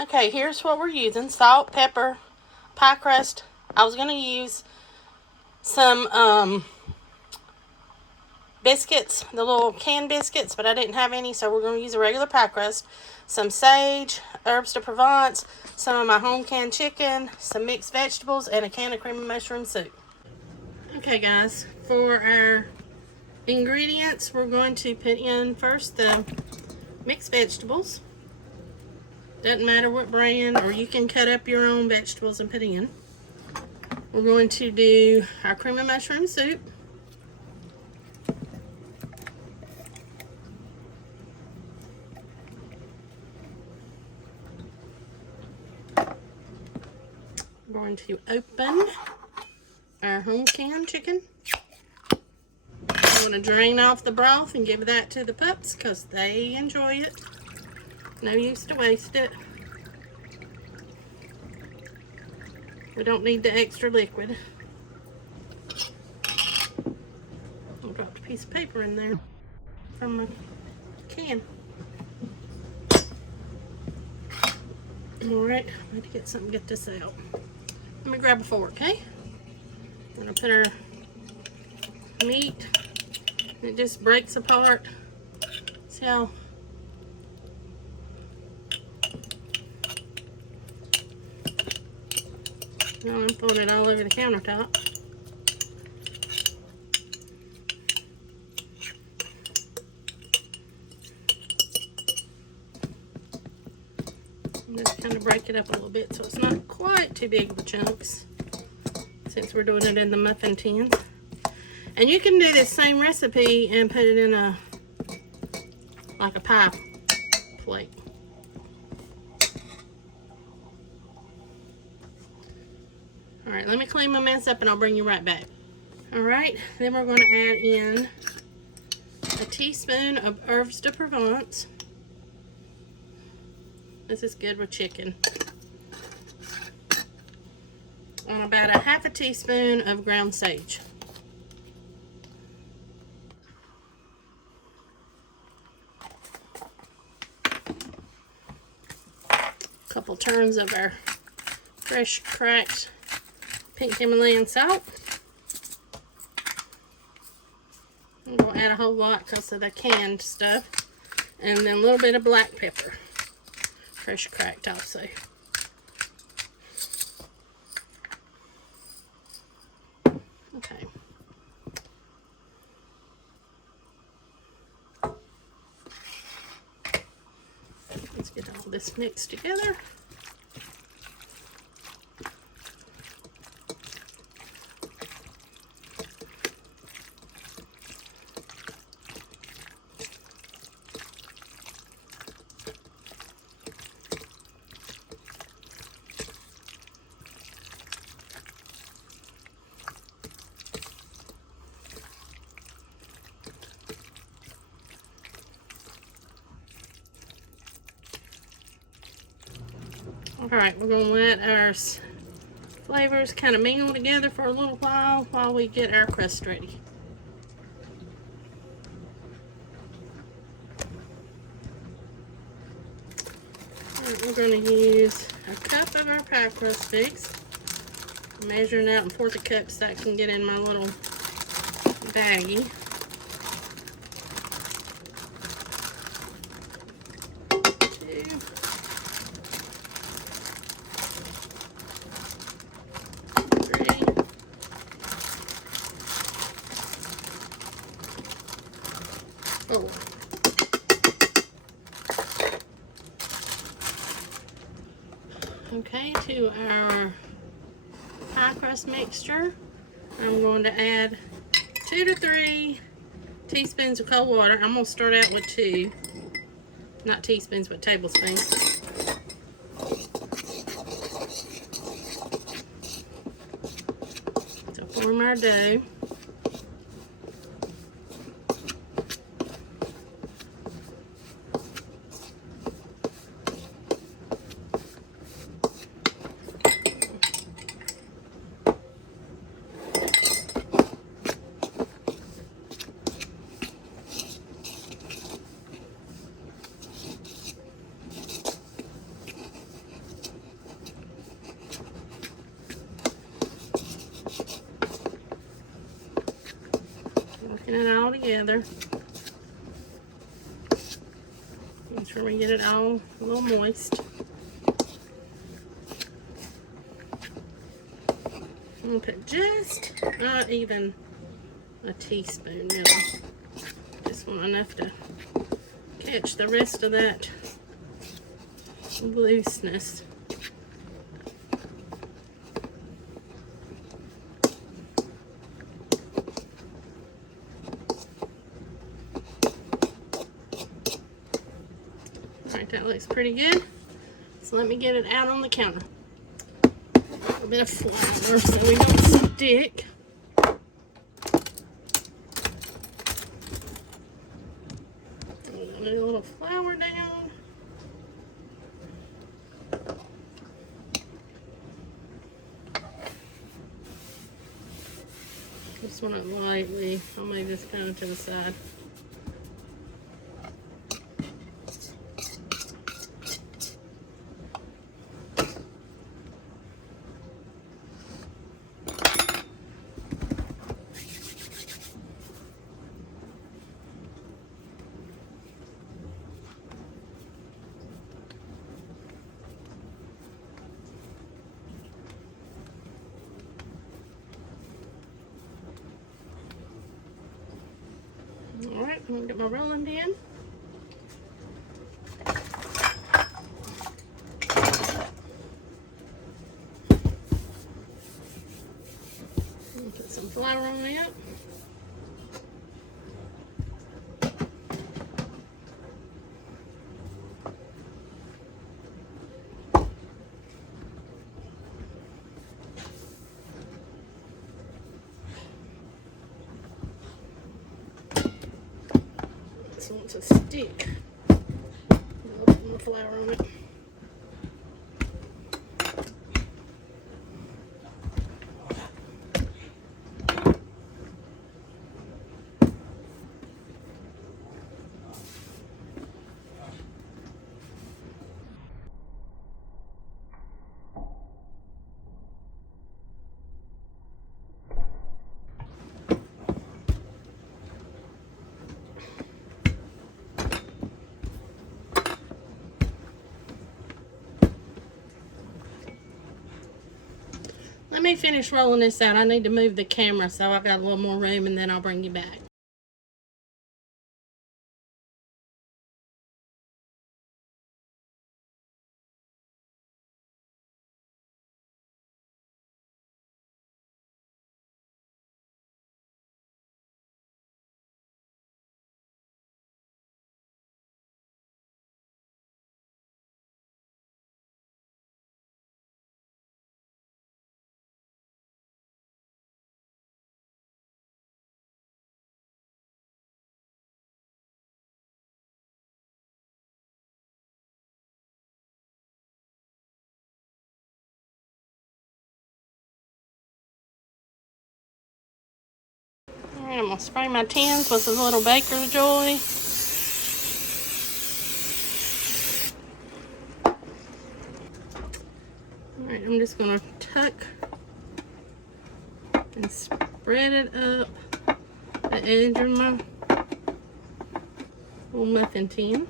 Okay, here's what we're using. Salt, pepper, pie crust. I was going to use some biscuits, the little canned biscuits, but I didn't have any, so we're going to use a regular pie crust. Some sage, herbs de Provence, some of my home canned chicken, some mixed vegetables, and a can of cream of mushroom soup. Okay guys, for our ingredients, we're going to put in first the mixed vegetables. Doesn't matter what brand, or you can cut up your own vegetables and put in. We're going to do our cream of mushroom soup. We're going to open our home canned chicken. I'm going to drain off the broth and give that to the pups because they enjoy it. No use to waste it. We don't need the extra liquid. I dropped a piece of paper in there from my can. Alright, I need to get something to get this out. Let me grab a fork, okay? I'm going to put our meat. It just breaks apart. See how I'm throwing it all over the countertop. Just kind of break it up a little bit so it's not quite too big of chunks, since we're doing it in the muffin tins. And you can do this same recipe and put it in like a pie plate. Alright, let me clean my mess up and I'll bring you right back. Alright, then we're going to add in a teaspoon of herbs de Provence. This is good with chicken. And about a half a teaspoon of ground sage. A couple turns of our fresh cracked pink Himalayan salt. I'm going to add a whole lot because of the canned stuff. And then a little bit of black pepper. Fresh cracked also. Okay. Let's get all this mixed together. Alright, we're going to let our flavors kind of mingle together for a little while we get our crust ready. Right, we're going to use a cup of our pie crust sticks. I'm measuring out in 4 cups that can get in my little baggie. Oh. Okay, to our pie crust mixture, I'm going to add 2 to 3 teaspoons of cold water. I'm going to start out with 2, not teaspoons, but tablespoons. To form our dough. together. Make sure we get it all a little moist. I'm gonna put just not even a teaspoon, really. Just want enough to catch the rest of that looseness. Alright, that looks pretty good. So let me get it out on the counter. A little bit of flour so we don't stick. A little flour down. Just want it lightly. I'll move this kind of to the side. Alright, I'm gonna get my rolling pin. Put some flour on that. This wants a stick. I'll put more flour on it. Let me finish rolling this out. I need to move the camera so I've got a little more room, and then I'll bring you back. Alright, I'm going to spray my tins with a little Baker's Joy. Alright, I'm just going to tuck and spread it up the edge of my little muffin tin.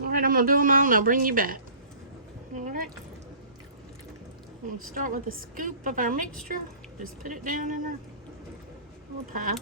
Alright, I'm going to do them all and I'll bring you back. Alright. I'm going to start with a scoop of our mixture. Just put it down in our little pie.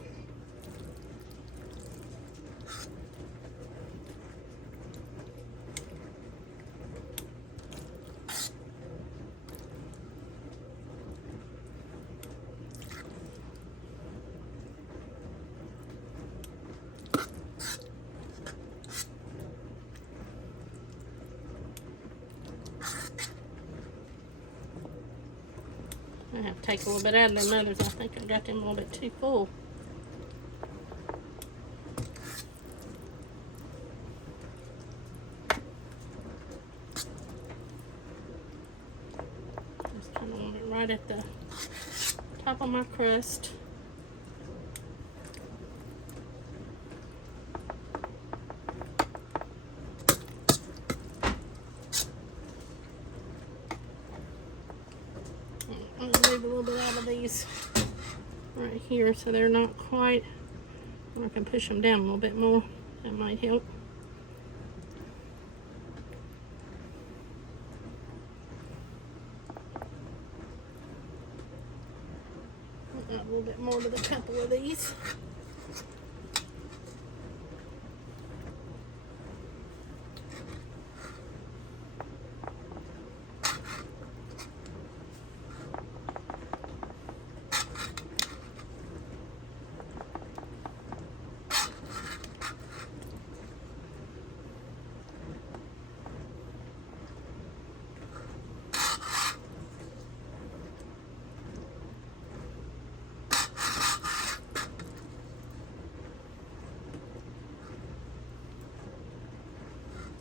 I have to take a little bit out of them others. I think I got them a little bit too full. right at the top of my crust. I'm gonna leave a little bit out of these right here so they're not quite, I can push them down a little bit more. That might help. A little bit more with a couple of these.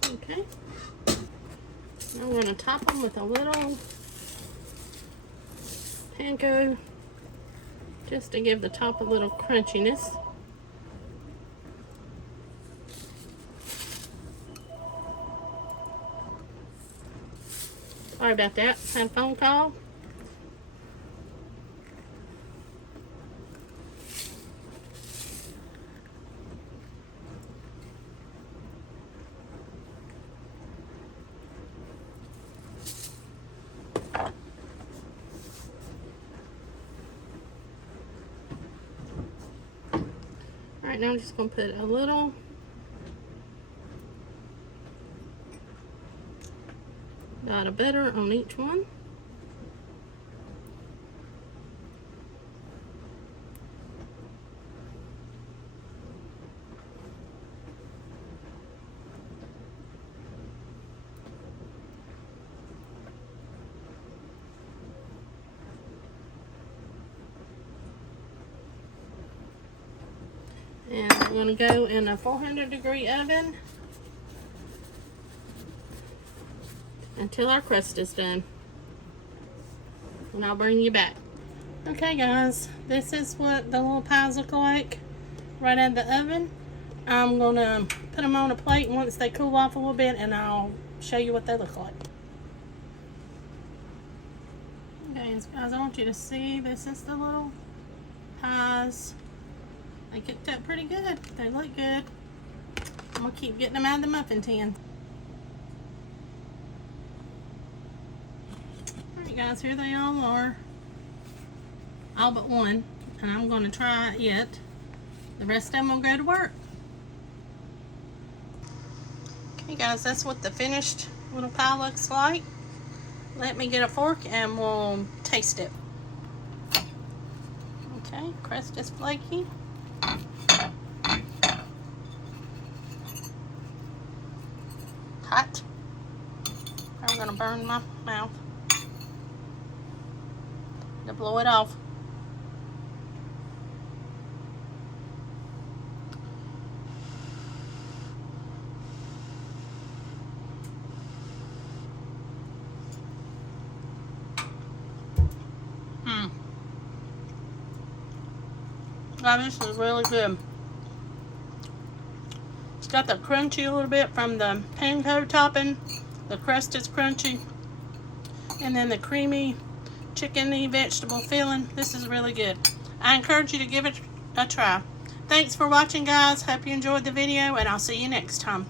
Okay, now we're going to top them with a little panko just to give the top a little crunchiness. Sorry about that, had a phone call. Alright, now I'm just going to put a little dot of butter on each one. And I'm going to go in a 400-degree oven until our crust is done. And I'll bring you back. Okay guys, this is what the little pies look like right out of the oven. I'm going to put them on a plate once they cool off a little bit, and I'll show you what they look like. Okay guys, I want you to see, this is the little pies. They cooked up pretty good. They look good. I'm going to keep getting them out of the muffin tin. Alright guys, here they all are. All but one. And I'm going to try it. The rest of them will go to work. Okay guys, that's what the finished little pie looks like. Let me get a fork and we'll taste it. Okay, crust is flaky. Hot. I'm gonna burn my mouth to blow it off. Wow, this is really good. It's got the crunchy a little bit from the panko topping. The crust is crunchy. And then the creamy, chickeny vegetable filling. This is really good. I encourage you to give it a try. Thanks for watching, guys. Hope you enjoyed the video, and I'll see you next time.